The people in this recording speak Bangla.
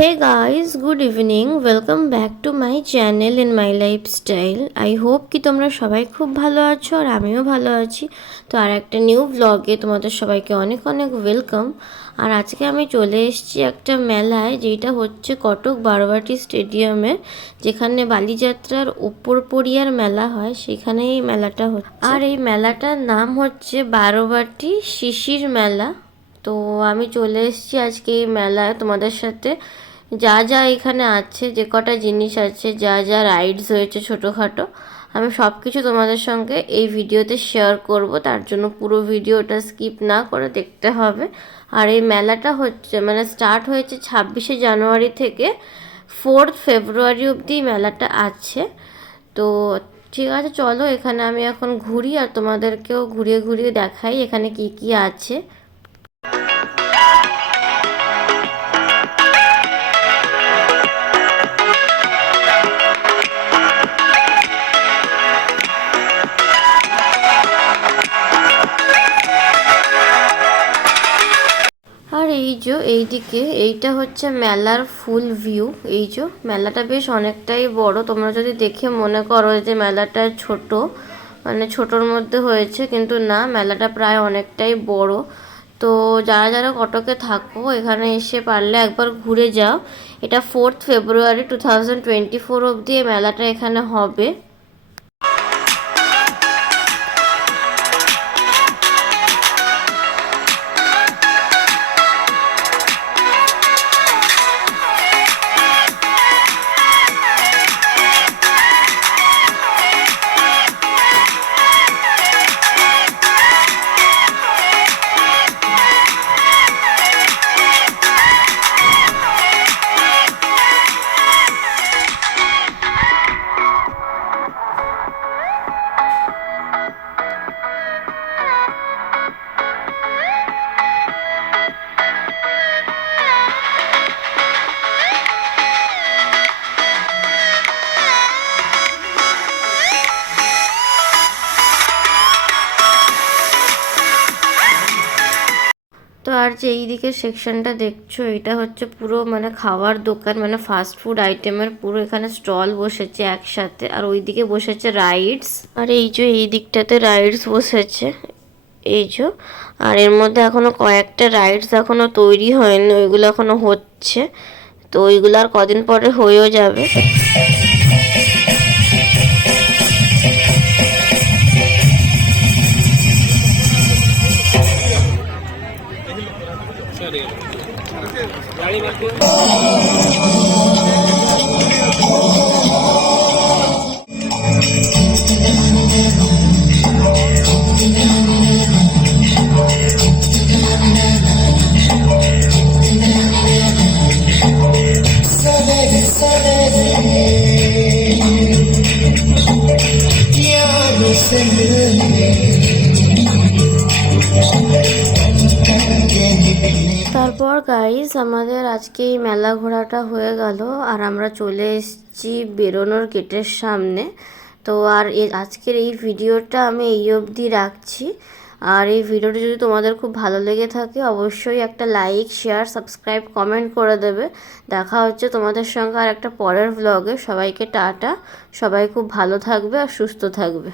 Hey guys, good evening. Welcome back to my channel in my lifestyle. I hope কি তোমরা সবাই খুব ভালো আছো আর আমিও ভালো আছি। তো আর একটা নিউ ব্লগে তোমাদের সবাইকে অনেক অনেক ওয়েলকাম। আর আজকে আমি চলে এসেছি একটা মেলায়, যেটা হচ্ছে কটক বারোয়াটি স্টেডিয়ামের, যেখানে বালিযাত্রার উপরপড়িয়ার মেলা হয়, সেখানে এই মেলাটা হচ্ছে। আর এই মেলাটার নাম হচ্ছে বারোয়াটি শিশির মেলা। তো আমি চলে এসেছি আজকে এই মেলায় তোমাদের সাথে যা যা এখানে আছে, যে কটা জিনিস আছে, যা যা রাইডস হয়েছে ছোটোখাটো, আমি সব কিছু তোমাদের সঙ্গে এই ভিডিওতে শেয়ার করব। তার জন্য পুরো ভিডিওটা স্কিপ না করে দেখতে হবে। আর এই মেলাটা হচ্ছে স্টার্ট হয়েছে 26শে জানুয়ারি থেকে 4th ফেব্রুয়ারি অবধি মেলাটা আছে। তো ঠিক আছে, চলো এখানে আমি এখন ঘুরি আর তোমাদেরকেও ঘুরিয়ে ঘুরিয়ে দেখাই এখানে কি কি আছে। আর এইদিকে এইটা হচ্ছে মেলার ফুল ভিউ। মেলাটা বেশ অনেকটাই বড়। তোমরা যদি দেখে মনে করো যে মেলাটা ছোট, ছোটোর মধ্যে হয়েছে, কিন্তু না, মেলাটা প্রায় অনেকটাই বড়। তো যারা যারা কটকে থাকো, এখানে এসে পারলে একবার ঘুরে যাও। এটা 4th ফেব্রুয়ারি 2024 অবধি এই মেলাটা এখানে হবে। তো আর যে এই দিকের সেকশনটা দেখছো, এটা হচ্ছে পুরো খাওয়ার দোকান, ফাস্ট ফুড আইটেমের পুরো এখানে স্টল বসেছে একসাথে। আর ওই দিকে বসেছে রাইডস। আর এই দিকটাতে রাইডস বসেছে। আর এর মধ্যে এখনো কয়েকটা রাইডস এখনো তৈরি হয়নি, ওইগুলো এখনো হচ্ছে। তো ওইগুলো আর কদিন পরে হয়েও যাবে। তারপর গাইস, আমাদের আজকে এই মেলা ঘোরাটা হয়ে গেল আর আমরা চলে এসেছি বেরোনোর গেটের সামনে। তো আর আজকের এই ভিডিওটা আমি এই অবধি রাখছি। আর এই ভিডিওটা যদি তোমাদের খুব ভালো লেগে থাকে, অবশ্যই একটা লাইক, শেয়ার, সাবস্ক্রাইব, কমেন্ট করে দেবে। দেখা হচ্ছে তোমাদের সঙ্গে আর একটা পরের ভ্লগে। সবাইকে টাটা। সবাই খুব ভালো থাকবে আর সুস্থ থাকবে।